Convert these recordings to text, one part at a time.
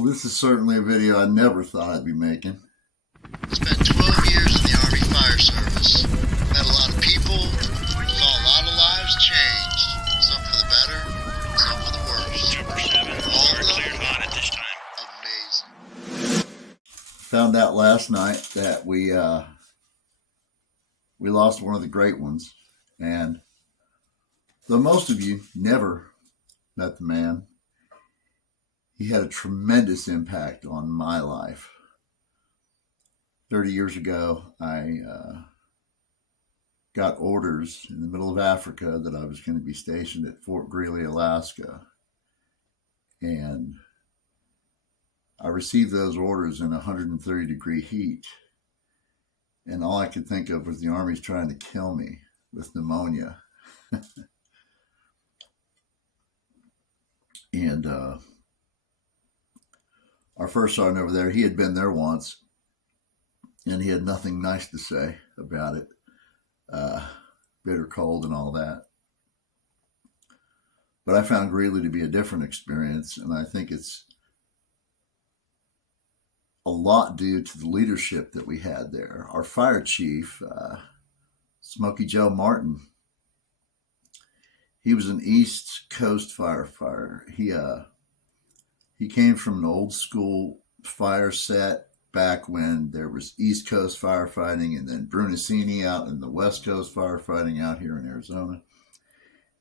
Well, this is certainly a video I never thought I'd be making. Spent 12 years in the Army Fire Service. Met a lot of people, saw a lot of lives changed. Some for the better, some for the worse. Super 7, All we're of cleared them on at this time. amazing. Found out last night that we lost one of the great ones, and though most of you never met the man, he had a tremendous impact on my life. 30 years ago, I got orders in the middle of Africa that I was going to be stationed at Fort Greely, Alaska. And I received those orders in 130-degree heat. And all I could think of was the Army's trying to kill me with pneumonia. And our first sergeant over there, he had been there once, and he had nothing nice to say about it. Bitter cold and all that. But I found Greeley to be a different experience, and I think it's a lot due to the leadership that we had there. Our fire chief, Smokey Joe Martin, he was an East Coast firefighter. He came from an old school fire set back when there was East Coast firefighting, and then Brunacini out in the West Coast firefighting out here in Arizona.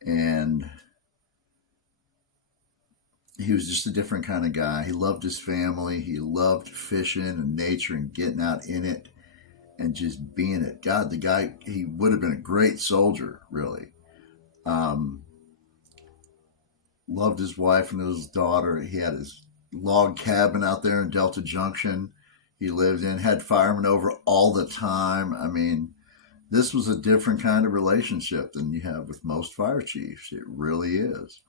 And he was just a different kind of guy. He loved his family. He loved fishing and nature and getting out in it and just being it. God, the guy, he would have been a great soldier, really. Loved his wife and his daughter. He had his log cabin out there in Delta Junction he lived in, had firemen over all the time. I mean, this was a different kind of relationship than you have with most fire chiefs. It really is.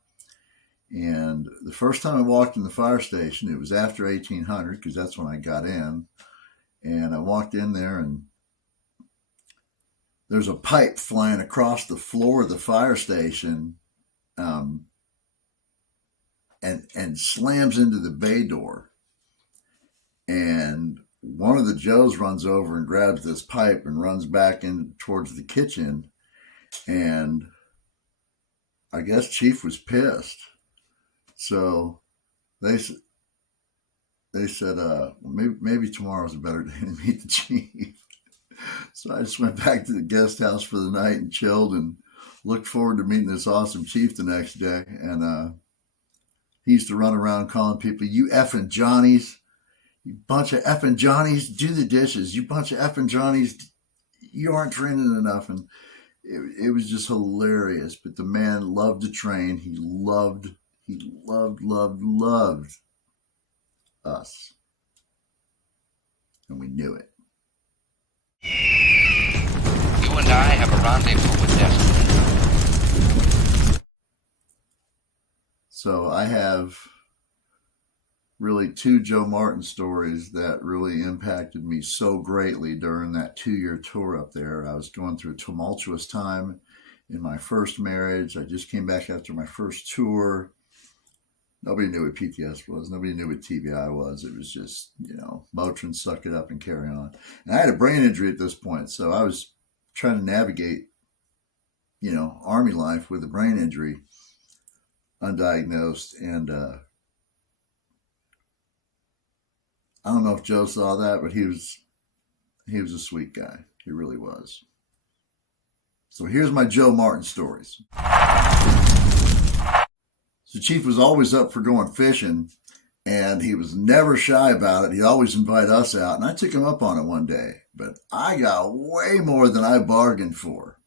And the first time I walked in the fire station, it was after 1800, because that's when I got in. And I walked in there, and there's a pipe flying across the floor of the fire station, and slams into the bay door. And one of the Joes runs over and grabs this pipe and runs back in towards the kitchen. And I guess Chief was pissed. So they said, maybe tomorrow's a better day to meet the chief. So I just went back to the guest house for the night and chilled and looked forward to meeting this awesome chief the next day. And he used to run around calling people, "You effing Johnnies, you bunch of effing Johnnies, do the dishes. You bunch of effing Johnnies, you aren't training enough." And it was just hilarious. But the man loved to train. He loved us. And we knew it. You and I have a rendezvous with destiny. So I have really two Joe Martin stories that really impacted me so greatly during that 2-year tour up there. I was going through a tumultuous time in my first marriage. I just came back after my first tour. Nobody knew what PTS was. Nobody knew what TBI was. It was just, Motrin, suck it up and carry on. And I had a brain injury at this point. So I was trying to navigate, Army life with a brain injury, undiagnosed. And I don't know if Joe saw that, but he was a sweet guy. He really was. So here's my Joe Martin stories. So Chief was always up for going fishing, and he was never shy about it. He'd always invite us out, and I took him up on it one day. But I got way more than I bargained for,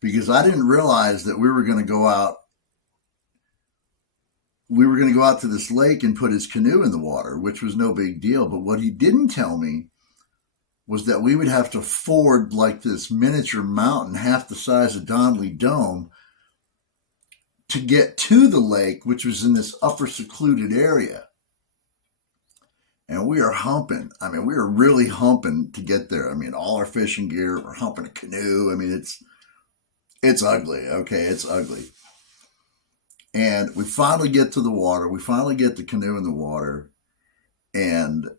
because I didn't realize that we were going to go out. We were going to go out to this lake and put his canoe in the water, which was no big deal. But what he didn't tell me was that we would have to ford like this miniature mountain, half the size of Donnelly Dome, to get to the lake, which was in this upper secluded area. And we are humping. I mean, we are really humping to get there. I mean, all our fishing gear, we're humping a canoe. I mean, it's ugly. Okay, it's ugly. And we finally get to the water. We finally get the canoe in the water. And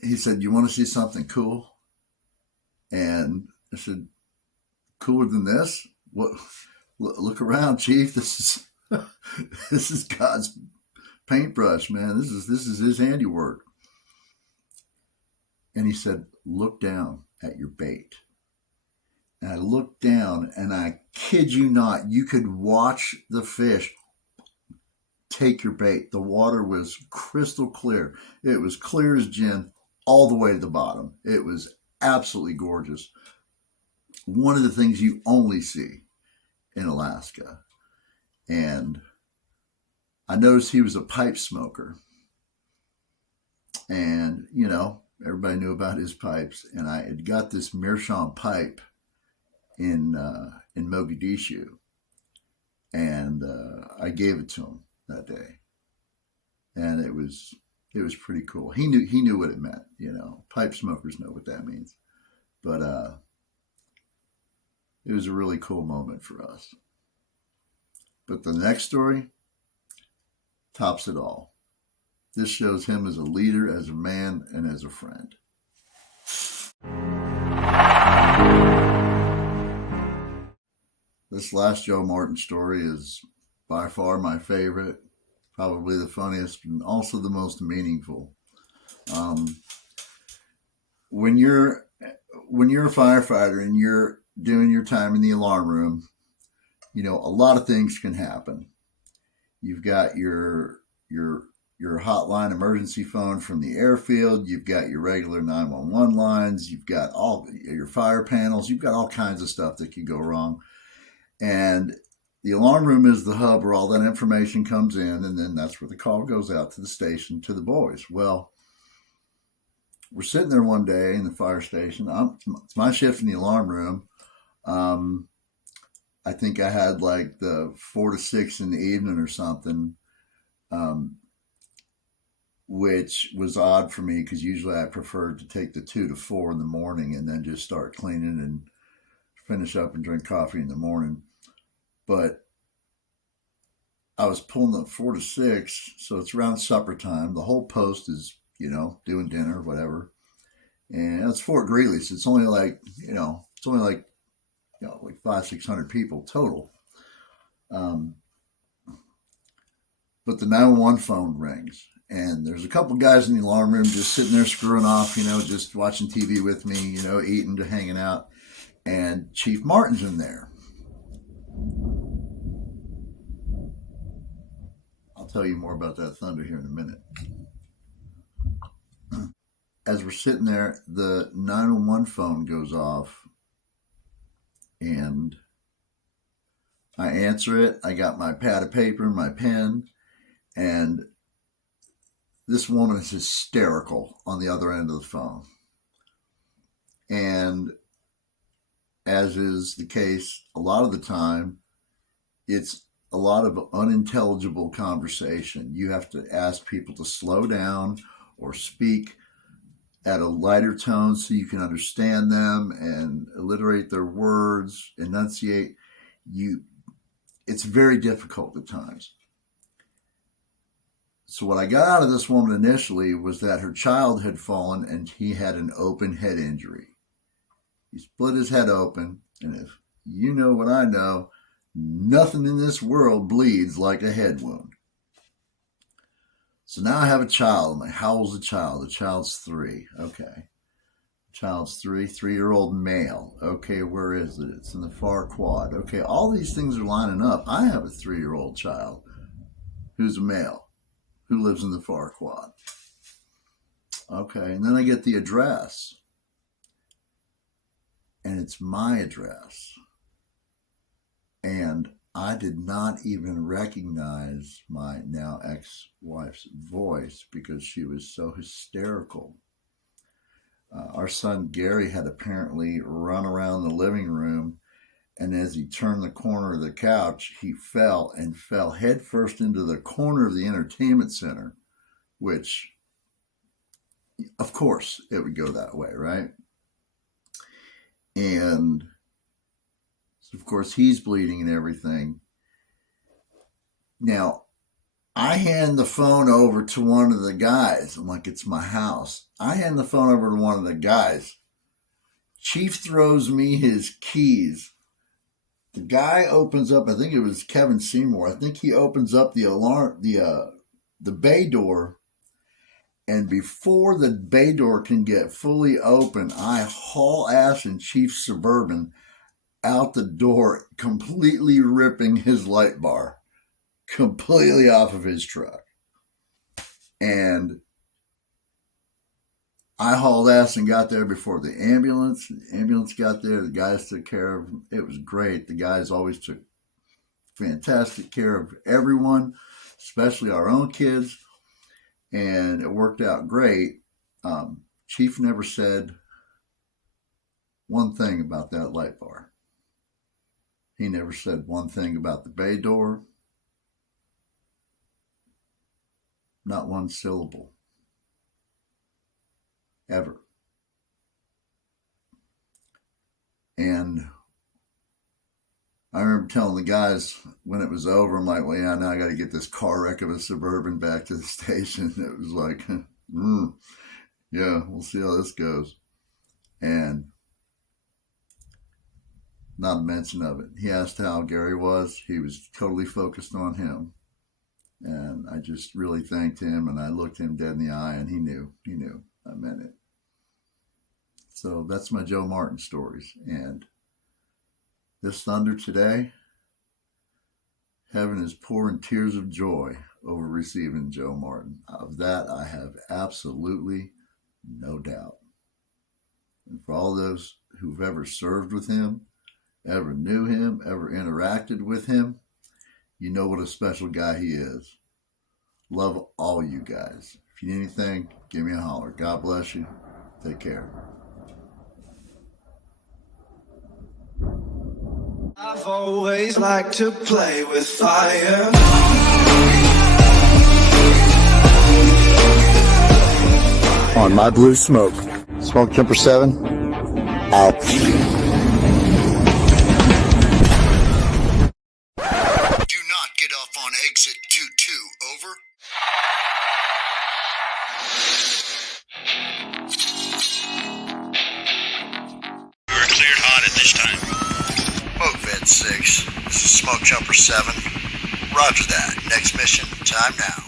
he said, "You want to see something cool?" And I said, "Cooler than this? What? Look around, Chief. This is this is God's paintbrush, man. This is his handiwork." And he said, "Look down at your bait." And I looked down, and I kid you not, you could watch the fish take your bait. The water was crystal clear. It was clear as gin all the way to the bottom. It was absolutely gorgeous. One of the things you only see in Alaska. And I noticed he was a pipe smoker. And, you know, everybody knew about his pipes. And I had got this Meerschaum pipe in Mogadishu. And I gave it to him that day. And it was pretty cool. He knew what it meant, you know. Pipe smokers know what that means. But it was a really cool moment for us. But the next story tops it all. This shows him as a leader, as a man, and as a friend. This last Joe Martin story is by far my favorite, probably the funniest, and also the most meaningful. When you're a firefighter and you're doing your time in the alarm room, you know, a lot of things can happen. You've got your hotline emergency phone from the airfield. You've got your regular 911 lines. You've got all your fire panels. You've got all kinds of stuff that could go wrong. And the alarm room is the hub where all that information comes in, and then that's where the call goes out to the station, to the boys. Well, we're sitting there one day in the fire station. It's my shift in the alarm room. I think I had like the 4 to 6 in the evening or something, which was odd for me because usually I preferred to take the 2 to 4 in the morning and then just start cleaning and finish up and drink coffee in the morning. But I was pulling the 4 to 6, so it's around supper time. The whole post is, you know, doing dinner, whatever. And it's Fort Greely, so it's only like 500-600 people total. But the 911 phone rings, and there's a couple guys in the alarm room just sitting there screwing off, you know, just watching TV with me, you know, eating, to hanging out. And Chief Martin's in there. I'll tell you more about that thunder here in a minute. As we're sitting there, the 911 phone goes off, and I answer it. I got my pad of paper and my pen, and this woman is hysterical on the other end of the phone. And as is the case a lot of the time, it's a lot of unintelligible conversation. You have to ask people to slow down or speak at a lighter tone so you can understand them and alliterate their words, enunciate. It's very difficult at times. So what I got out of this woman initially was that her child had fallen and he had an open head injury. He split his head open, and if you know what I know, nothing in this world bleeds like a head wound. So now I have a child. I'm like, how old's the child? The child's 3. Okay. The child's 3-year-old male. Okay, where is it? It's in the far quad. Okay, all these things are lining up. I have a 3-year-old child who's a male who lives in the far quad. Okay, and then I get the address. And it's my address. And I did not even recognize my now ex-wife's voice because she was so hysterical. Our son Gary had apparently run around the living room, and as he turned the corner of the couch, he fell headfirst into the corner of the entertainment center, which, of course, it would go that way, right? And of course, he's bleeding and everything. Now, I hand the phone over to one of the guys. I'm like, it's my house. I hand the phone over to one of the guys. Chief throws me his keys. The guy opens up, I think it was Kevin Seymour. I think he opens up the alarm, the bay door. And before the bay door can get fully open, I haul ass in Chief's Suburban out the door, completely ripping his light bar completely off of his truck. And I hauled ass and got there before the ambulance. The ambulance got there. The guys took care of him. It was great. The guys always took fantastic care of everyone, especially our own kids. And it worked out great. Chief never said one thing about that light bar. He never said one thing about the bay door. Not one syllable. Ever. And I remember telling the guys when it was over, I'm like, well, yeah, now I got to get this car wreck of a Suburban back to the station. It was like, yeah, we'll see how this goes. And not a mention of it. He asked how Gary was. He was totally focused on him. And I just really thanked him, and I looked him dead in the eye, and he knew I meant it. So that's my Joe Martin stories. And this thunder today, heaven is pouring tears of joy over receiving Joe Martin. Of that, I have absolutely no doubt. And for all those who've ever served with him, ever knew him, ever interacted with him, you know what a special guy he is. Love all you guys. If you need anything, give me a holler. God bless you. Take care. I've always liked to play with fire. On My Blue Smoke. Smoke Jumper 7. Out. Do not get off on exit 22. Over. We're cleared hot at this time. Smoke Vet 6. This is Smoke Jumper 7. Roger that. Next mission, time now.